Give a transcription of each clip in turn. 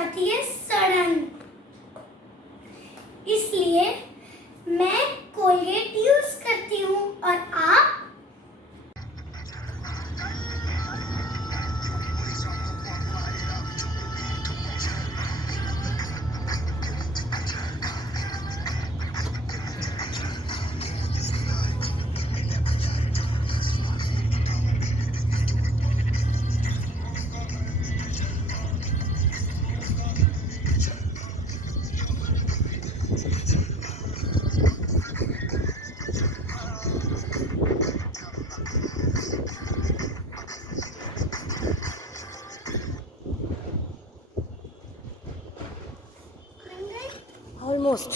जाती है सड़न। इसलिए मैं कोलगेट यूज करती हूँ। और आप? ऑलमोस्ट।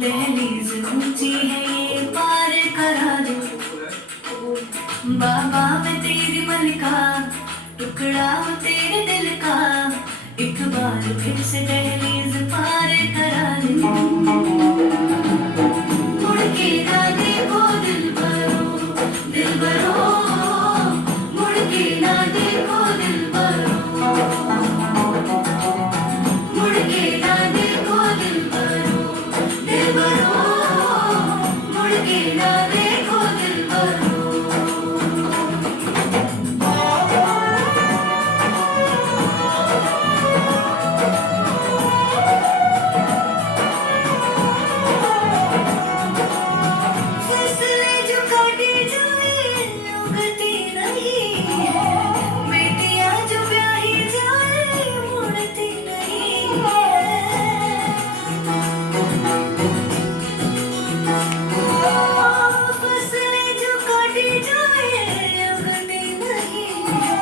दहलीज ऊंची है ये पार करा दे बाबा, मैं तेरी मलिका, टुकड़ा हूँ तेरे दिल का, एक बार फिर से दहलीज पार करा दे। मुड़ के ना देखो दिल भरो, मुड़ के ना देखो दिल भरो, मुड़ के ना देखो दिल भरो, मुड़ के ना देखो दिल भरो। फैसले जो काटे जाए उगती नहीं है, बेटियां जो ब्याही जाए मुड़ती नहीं है। फसलें जो काटी जाए उगती नहीं है,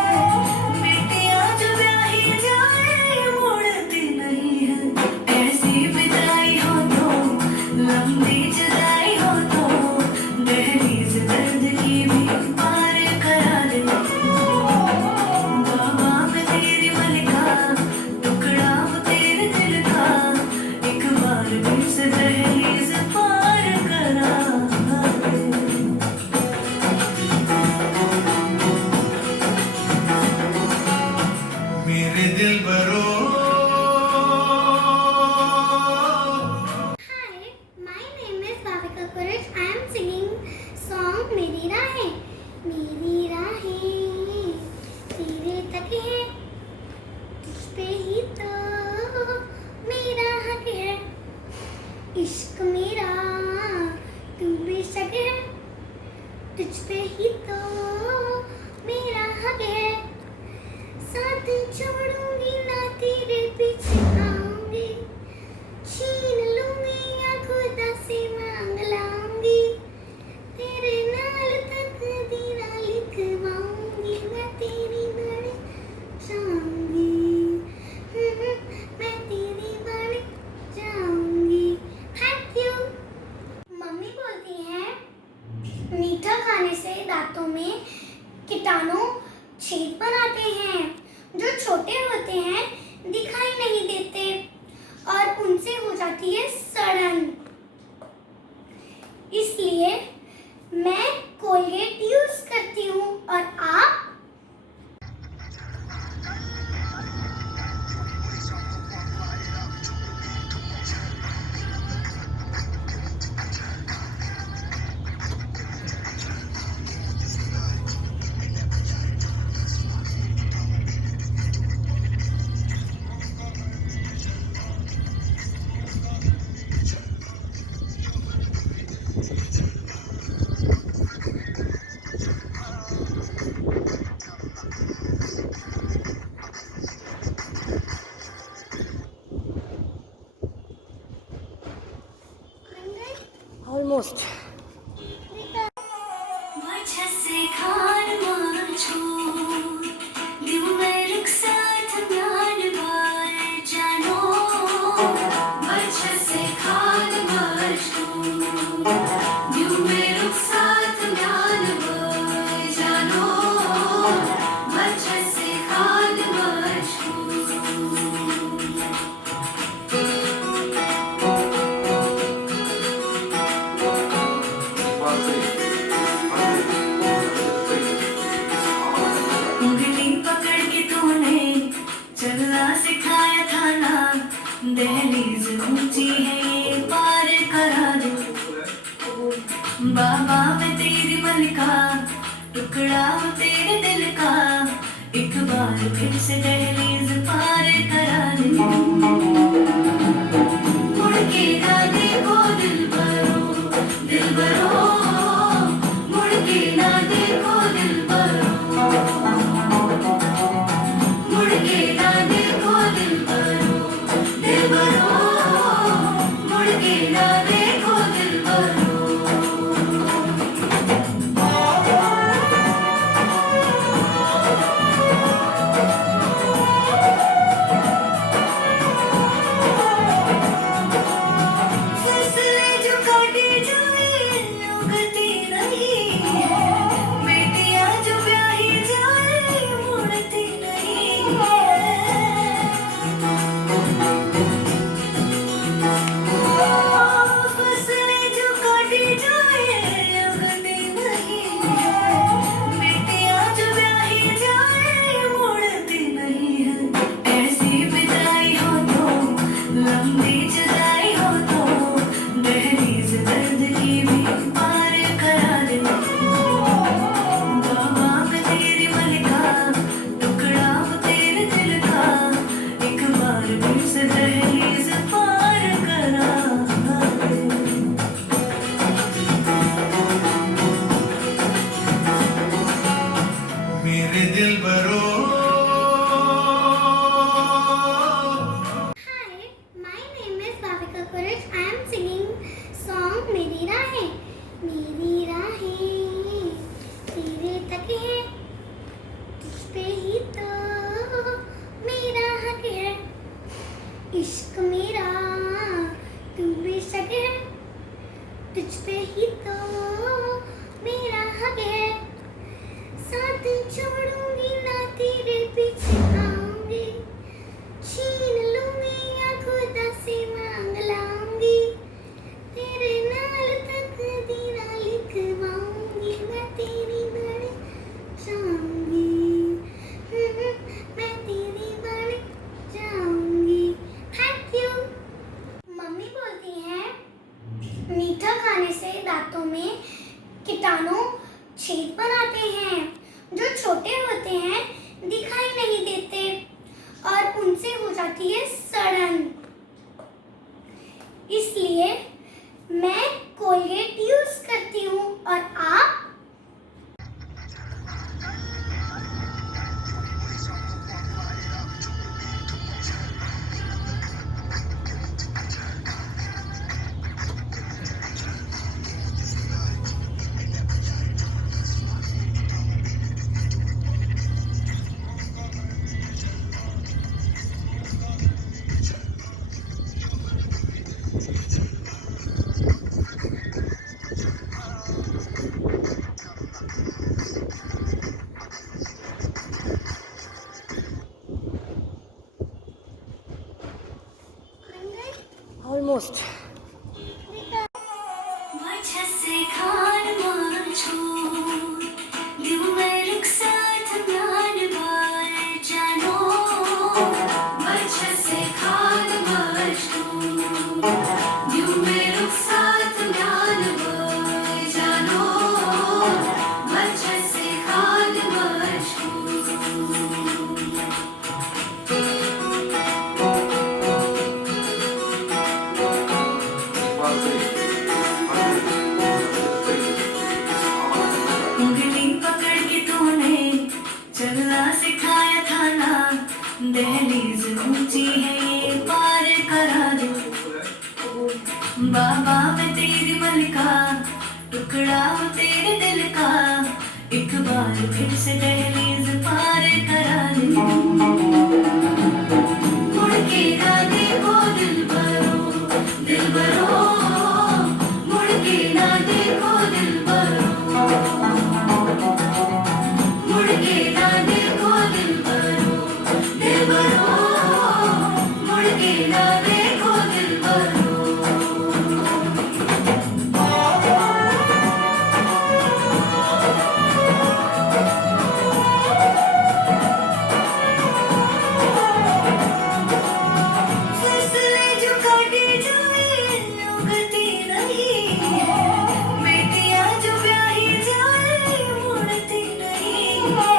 बेटियां जो ब्याही जाए मुड़ती नहीं है। ऐसी विदाई हो तो, लंबी जुदाई हो तो, दहलीज दर्द की भी पार करा दे बाबा, मैं तेरी मलिका, टुकड़ा हूँ तेरे दिल का, एक बार फिर से दहलीज पार करा दे। मेरे दिल भरो। Hi, my name is Bhavika Courage. I am singing song मेरी राहें। मेरी राहें तेरे तक है, तुझ पे ही तो मेरा हक है। इश्क मेरा तू बेशक है, तुझ पे ही तो मेरा हक है। साथ छोड़ूंगी ना तेरे पीछे आऊंगी, छीन लूंगी या खुदा से मांग लाऊंगी, तेरे नाल तक दीना लिखवाऊंगी, मैं तेरी बन जाऊंगी, मैं तेरी बन जाऊंगी। Thank you. मम्मी बोलती हैं मीठा खाने से दांतों में कीटाणु छेद बनाते हैं जो छोटे होते हैं, दिखाई नहीं देते और उनसे हो जाती है सड़न। इसलिए मैं कोलगेट यूज करती हूँ। और आप? ऑलमोस्ट. मुझसे खान मान छोड़ दिल में रुखसात म्यान बार जानो मुझसे खान मान छोड़ दिल में रुखसात म्यान बार जानो मुझसे खान मान छोड़ उंगली पकड़ के तूने चलना सिखाया था ना दहलीज ऊंची है ये पार करा दे बाबा मैं तेरी मलिका टुकड़ा हूँ तेरे दिल का एक बार फिर से दहलीज पार करा दे मुड़ के ना देखो दिल भरो मुड़ के ना देखो दिल भरो मुड़ के ना देखो दिल भरो मुड़ के ना देखो दिल भरो फसलें जो काटी जाए उगती नहीं है बेटियां जो ब्याही जाए मुड़ती नहीं है फसलें जो काटी जाए उगती नहीं है बेटियां जो ब्याही जाए मुड़ती नहीं है ऐसी विदाई हो तो लंबी जुदाई हो तो दहलीज दर्द की भी पार करा दे बाबा मैं तेरी मलिका टुकड़ा हूँ तेरे दिल का एक बार फिर से दहलीज पार करा दे मेरे दिल बरो Hi, my name is Bhavika Courage. I am singing song मेरी राहें तेरे तक है तुझ पे ही तो मेरा हक है इश्क मेरा तू बेशक है तुझ पे ही तो मेरा हक है साथ छोड़ूंगी ना तेरे पीछे आऊंगी छीन लूंगी या खुदा से मांग लाऊंगी तेरे नाल तक दीना लिखवाऊंगी मैं तेरी बड़ी जाऊंगी मैं तेरी बड़ी जाऊंगी. Thank you. मम्मी बोलती हैं मीठा खाने से दांतों में कीटाणु छेद बनाते हैं जो छोटे होते हैं दिखाई नहीं देते और उनसे हो जाती है सड़न. इसलिए मैं कोलगेट यूज करती हूँ और आप ऑलमोस्ट. मुझसे खान मान छोड़ दिल में रुखसात म्यान बार जानो मुझसे खान मान छोड़ दिल में रुखसात म्यान बार जानो मुझसे खान मान छोड़ टुकड़ा हो तेरे दिल का, एक बार फिर से दहलीज पार करा दे। मुड़ के ना देखो दिलबरो, दिलबरो, मुड़ के ना देखो दिलबरो, मुड़ के ना देखो दिलबरो, दिलबरो, मुड़ के ना देखो दिलबरो। फिसले जो काटे जाए उगती नहीं है, बेटियां जो ब्याही जाए मुड़ती नहीं है।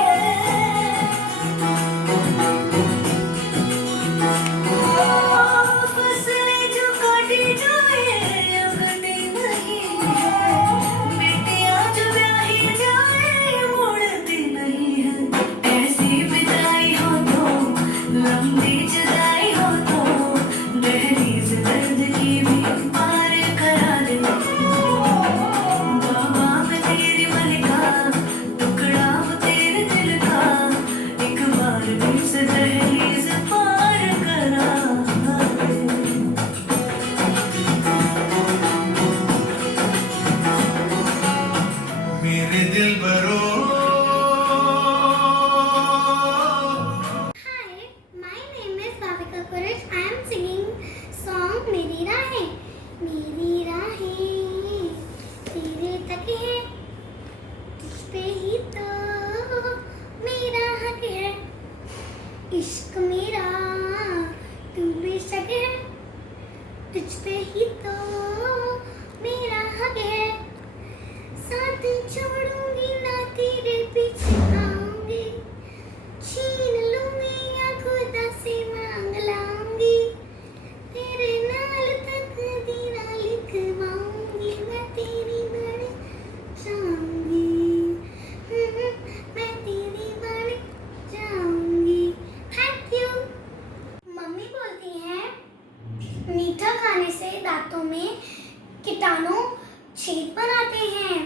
फिसले जो काटे जाए उगती नहीं है, बेटियां जो ब्याही जाए मुड़ती नहीं है। ऐसी विदाई हो तो लंबी जुदाई हो तो दहलीज दर्द की भी पार करा दे। बाबा मैं तेरी मलिका, टुकड़ा हो तेरे दिल का, एक बार फिर से दहलीज पार करा दे। मेरे दिल बरो Hi, my name is Bhavika Courage. I am singing song मेरी राहें। मेरी राहें तेरे तक है, तुझ पे ही तो मेरा हक है। इश्क मेरा तू बेशक है, तुझ पे ही तो मेरा हक है। साथ छोड़ूंगी ना तेरे पीछे आऊंगी, छीन लूंगी या खुदा से मांग लाऊंगी, तेरे नाल तकदीरा लिखवाऊंगी, मैं तेरी बन जाऊंगी, मैं तेरी बन जाऊंगी। Thank you. मम्मी बोलती हैं मीठा खाने से दांतों में कीटाणु छेद बनाते हैं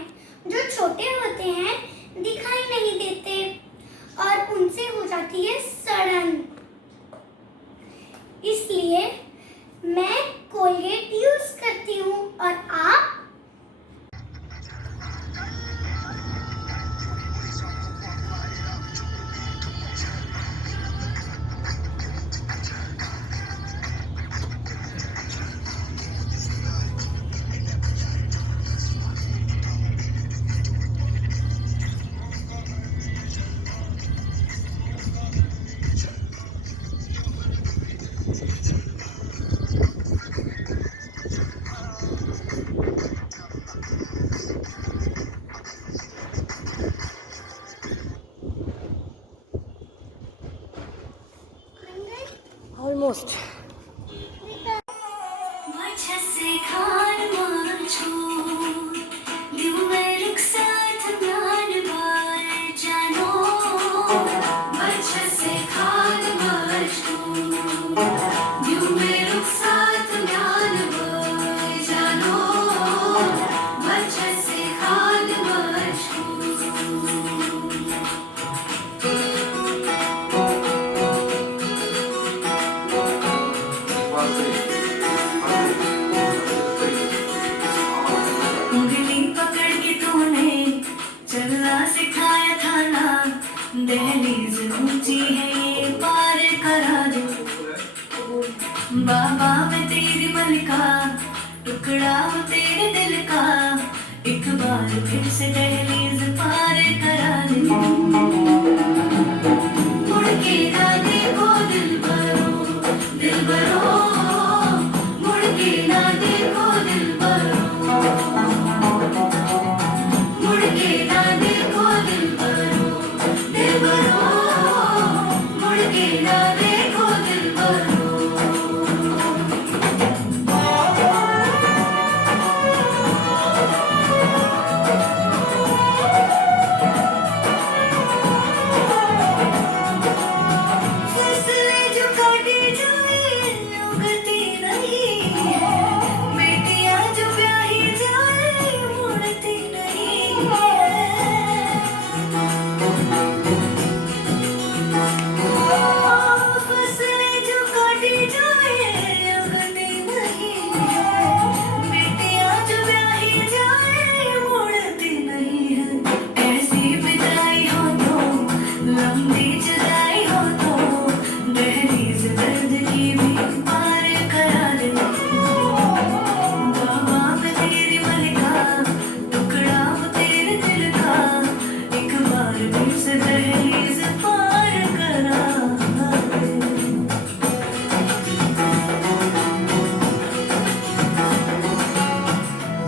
जो छोटे होते हैं, दिखाई नहीं देते और उनसे हो जाती है सड़न। इसलिए मैं कोलगेट यूज करती हूँ। और आप? Almost. वजह से खान मांझू, यूं मैं रुखसात म्यान बार जानो। वजह से खान मांझू, यूं मैं रुखसात म्यान बार जानो। वजह से खान मांझू। उंगली पकड़ के तूने चलना सिखाया था ना, दहलीज ऊंची है ये पार करा दे। बाबा मैं तेरी मलिका, टुकड़ा हो तेरे दिल का, एक बार फिर से दहलीज पार करा दे। मुड़ के ना देखो दिलबरो, दिलबरो, मुड़ के ना देखो दिलबरो, मुड़ के ना देखो दिलबरो, दिलबरो, मुड़ के ना देखो दिलबरो।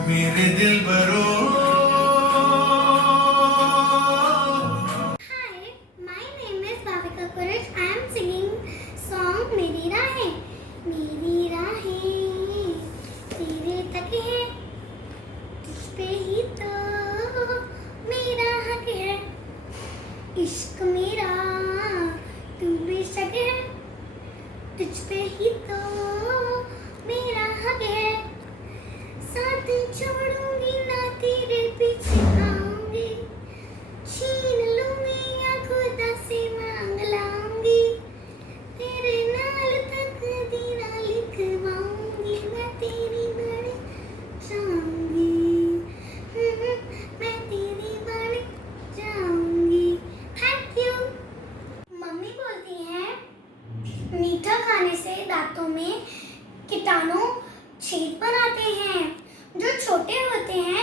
मेरे दिल भरो. Hi, my name is Bhavika Courage. I am singing song मेरी राहें. मेरी राहें तेरे तक है, तुझ पे ही तो मेरा हक है. इश्क मेरा तू बेशक है, तुझ पे ही तो मेरा हक है. साथ छोड़ूंगी ना तेरे पीछे आऊंगी, छीन लूंगी या खुदा से मांग लाऊंगी. तेरे नाल तकदीरा लिखवाऊंगी, मैं तेरी बन जाऊंगी. मैं तेरी बन जाऊंगी. Thank you. मम्मी बोलती हैं मीठा खाने से दांतों में कीटाणु छेद बनाते हैं जो छोटे होते हैं,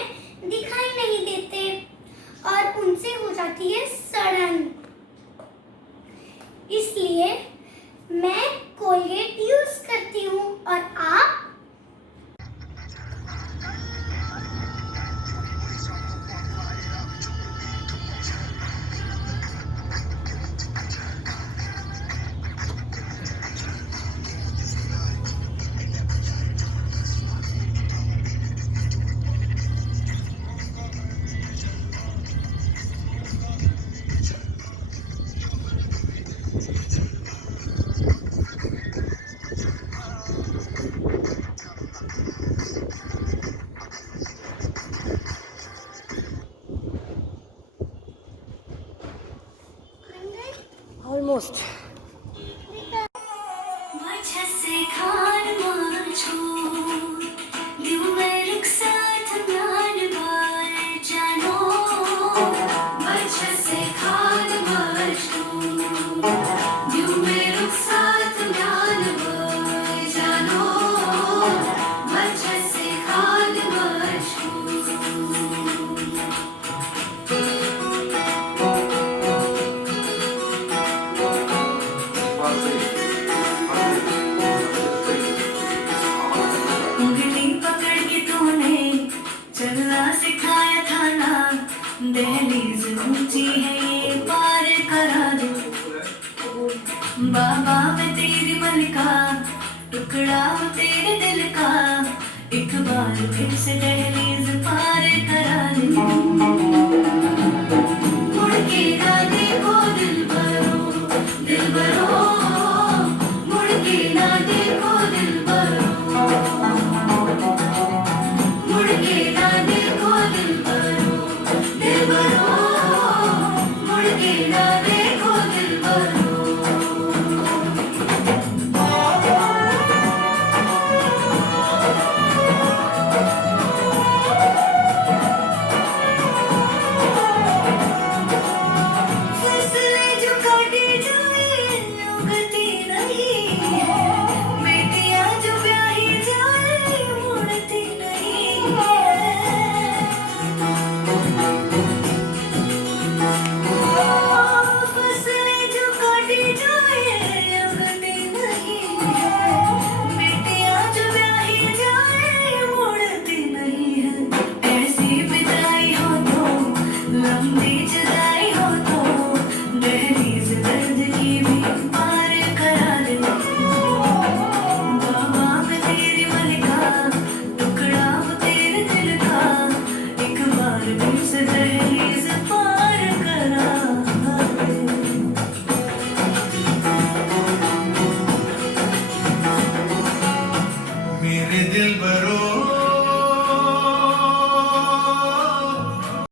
दिखाई नहीं देते और उनसे हो जाती है सड़न. इसलिए मैं कोलगेट यूज करती हूँ. और आप? Almost. वजह से खान मांझू दिल में रुखसात म्यान बार जानो. वजह से खान मांझू दिल में रुखसात म्यान बार जानो. वजह से खान मांझू. उंगली पकड़ के तूने चलना सिखाया था ना. दहलीज ऊंची है ये पार करा दो. बाबा मैं तेरी मलिका, टुकड़ा हूँ तेरे दिल का. एक बार फिर से दहलीज पार करा दे.